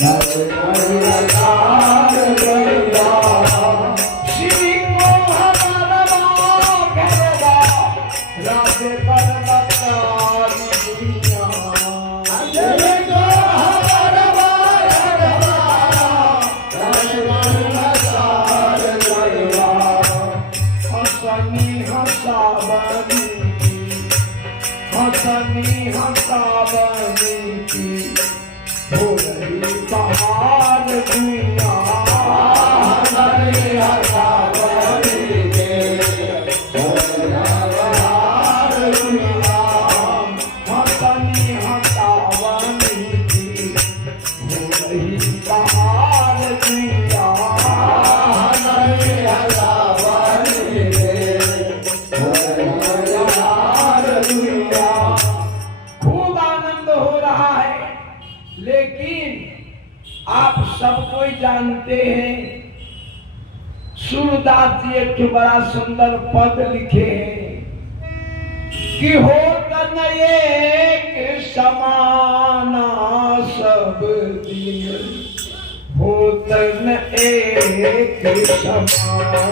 श्री को हमारा घरवा राधे परमतारी दुनिया श्री को हमारा घरवा राधे परमतारी दुनिया हसनी हसावनी की हो रही पहाड़ दुनिया हसनी हसावनी के हो रही पहाड़ दुनिया हसनी हसावनी की हो रही पहाड़ दुनिया हसनी हसावनी के हो रही पहाड़ दुनिया। खूब आनंद हो रहा है, लेकिन आप सब कोई जानते हैं सूरदास जी एक बड़ा सुंदर पद लिखे हैं कि हो तन एक समाना सब दिन हो तन एक समाना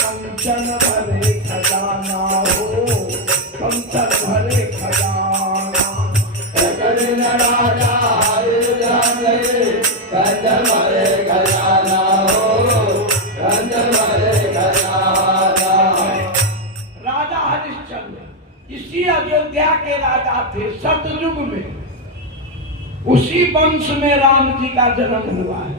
कंचन भरे खजाना हो कंचन भरे खजाना राजा कंचन भरे खजाना हो कंचन भरे खजाना। राजा हरिश्चंद्र इसी अयोध्या के राजा थे सतयुग में, उसी वंश में राम जी का जन्म हुआ है।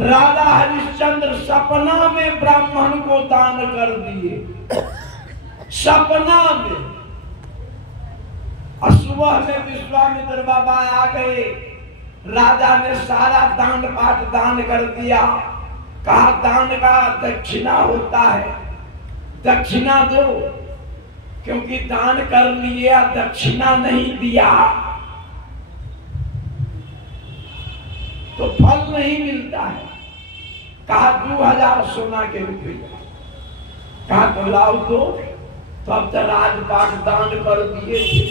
राजा हरिश्चंद्र सपना में ब्राह्मण को दान कर दिए, सपना में। सुबह में विश्वामित्र बाबा आ गए, राजा ने सारा दान पाठ दान कर दिया। कहा दान का दक्षिणा होता है, दक्षिणा दो, क्योंकि दान कर लिया दक्षिणा नहीं दिया तो फल नहीं मिलता है। कहा 2000 सोना के रुपया। कहा तो लाओ दो, तब तो राजपाट दान कर दिए थे।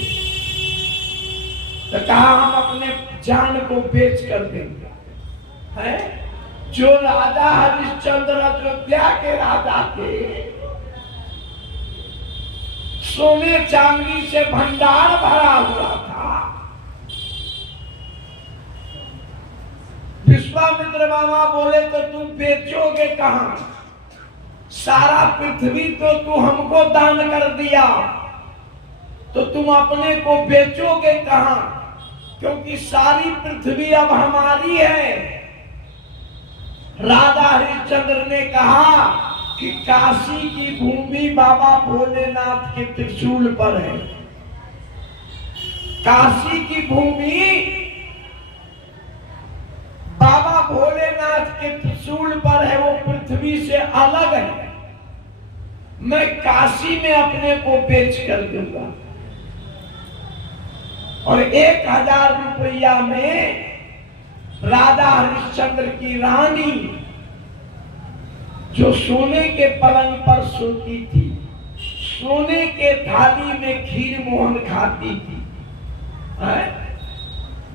तो कहा हम अपने जान को बेच कर देंगे। है जो राजा हरिश्चंद्र अयोध्या के राजा थे, सोने चांदी से भंडार भरा हुआ था। विश्वामित्र बाबा बोले तो तुम बेचोगे कहां? सारा पृथ्वी तो तू हमको दान कर दिया, तो तुम अपने को बेचोगे कहां? क्योंकि सारी पृथ्वी अब हमारी है। राजा हरिश्चंद्र ने कहा कि काशी की भूमि बाबा भोलेनाथ के त्रिशूल पर है। काशी की भूमि बाबा भोलेनाथ के त्रिशूल पर है, वो पृथ्वी से अलग है। मैं काशी में अपने को बेच कर दूंगा और 1000 रुपया में राजा हरिश्चंद्र की रानी जो सोने के पलंग पर सोती थी, सोने के थाली में खीर मोहन खाती थी,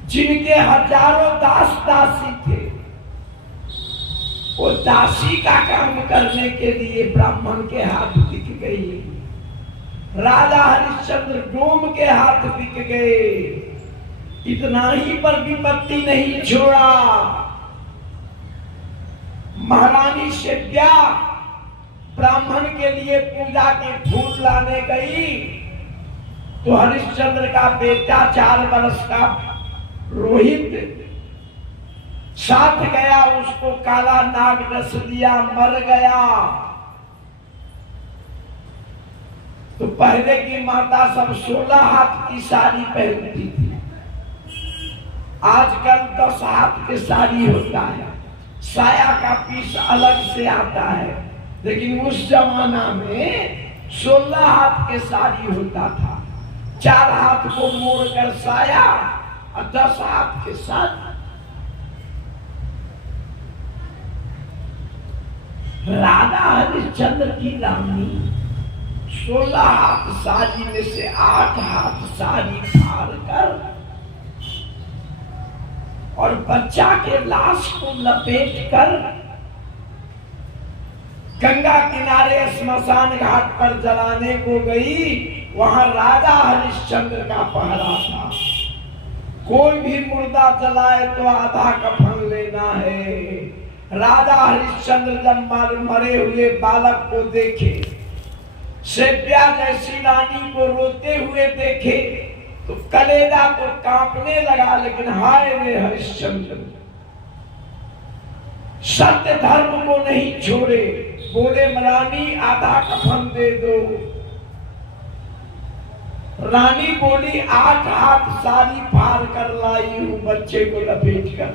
जिनके हजारों दास दासी थे, वो दासी का काम करने के लिए ब्राह्मण के हाथ बिक गई। राजा हरिश्चंद्र डोम के हाथ बिक गए। इतना ही पर विपत्ति नहीं छोड़ा, महारानी शिव्या ब्राह्मण के लिए पूजा के फूल लाने गई तो हरिश्चंद्र का बेटा 4 वर्ष का रोहित साथ गया, उसको काला नाग डस लिया, मर गया। तो पहले की माता सब 16 हाथ की साड़ी पहनती थी, आजकल 10 हाथ की साड़ी होता है, साया का पीस अलग से आता है। लेकिन उस जमाना में 16 हाथ के साड़ी होता था, 4 हाथ को मोड़कर साया और 10 हाथ के साड़ी। राधा हरिश्चंद्र की रानी 16 हाथ साड़ी में से 8 हाथ साड़ी फाड़ कर और बच्चा के लाश को लपेट कर गंगा किनारे स्मशान घाट पर जलाने को गई। वहां राजा हरिश्चंद्र का पहरा था। कोई भी मुर्दा जलाए तो आधा कफन लेना है। राजा हरिश्चंद्र जब मरे हुए बालक को देखे, सेव्या जैसी रानी को रोते हुए देखे, तो कलेजा तो कांपने लगा। लेकिन हाय रे हरिश्चंद्र, सत्य धर्म को नहीं छोड़े। बोले रानी आधा कफन दे दो। रानी बोली 8 हाथ साड़ी फाड़ कर लाई हूं बच्चे को लपेट कर,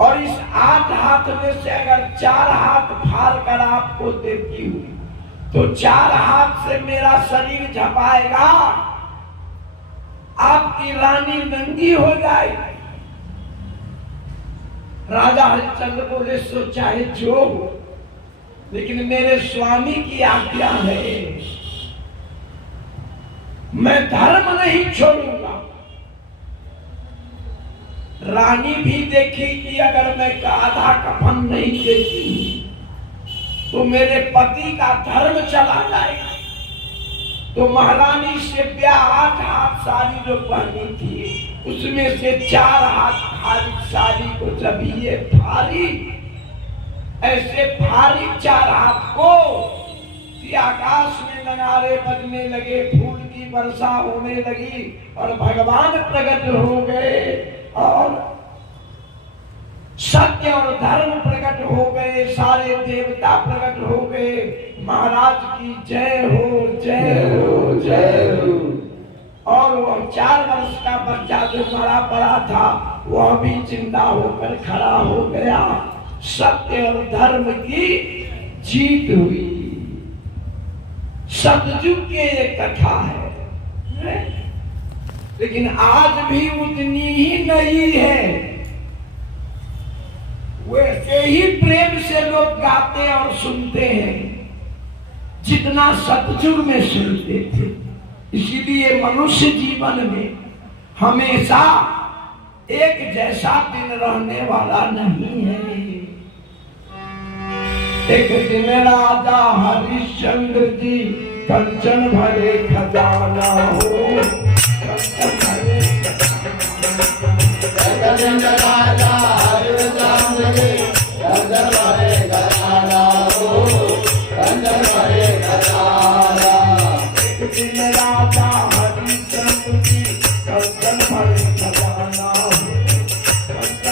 और इस 8 हाथ में से अगर 4 हाथ फाड़ कर आपको देती हूँ तो 4 हाथ से मेरा शरीर झपाएगा, आपकी रानी नंगी हो जाएगी। राजा हरिश्चंद्र बोले सो चाहे जो हो, लेकिन मेरे स्वामी की आज्ञा है, मैं धर्म नहीं छोड़ूंगा। रानी भी देखी कि अगर मैं आधा कफन नहीं देती तो मेरे पति का धर्म चला जाएगा। तो महारानी से 8 हाथ साड़ी जो पहनी थी उसमें से 4 हाथ खाली साड़ी को जब ये फाड़ी, ऐसे फाड़ी 4 हाथ को, आकाश में नगाड़े बजने लगे, फूल की वर्षा होने लगी और भगवान प्रकट हो गए और सत्य और धर्म प्रकट हो गए, सारे देवता प्रकट हो गए। महाराज की जय हो, जय हो, जय हो। और वह 4 वर्ष का बच्चा जो मरा पड़ा था वह भी जिंदा होकर खड़ा हो गया। सत्य और धर्म की जीत हुई। सतयुग के ये कथा है, लेकिन आज भी उतनी ही नहीं है। वैसे ही प्रेम से लोग गाते और सुनते हैं जितना सतयुग में सुनते थे। इसीलिए मनुष्य जीवन में हमेशा एक जैसा दिन रहने वाला नहीं है। एक दिन राजा हरिश्चंद्र जी कंचन भरे खजाना हो, कंचन भरे राजा हरिश्चंद्र जी कंचन भरे खजाना हो, कंचन भरे खजाना। एक दिन राजा हरिश्चंद्र जी कंचन भरे खजाना हो, कंचन भरे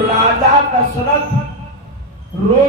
राजा दशरथ रोज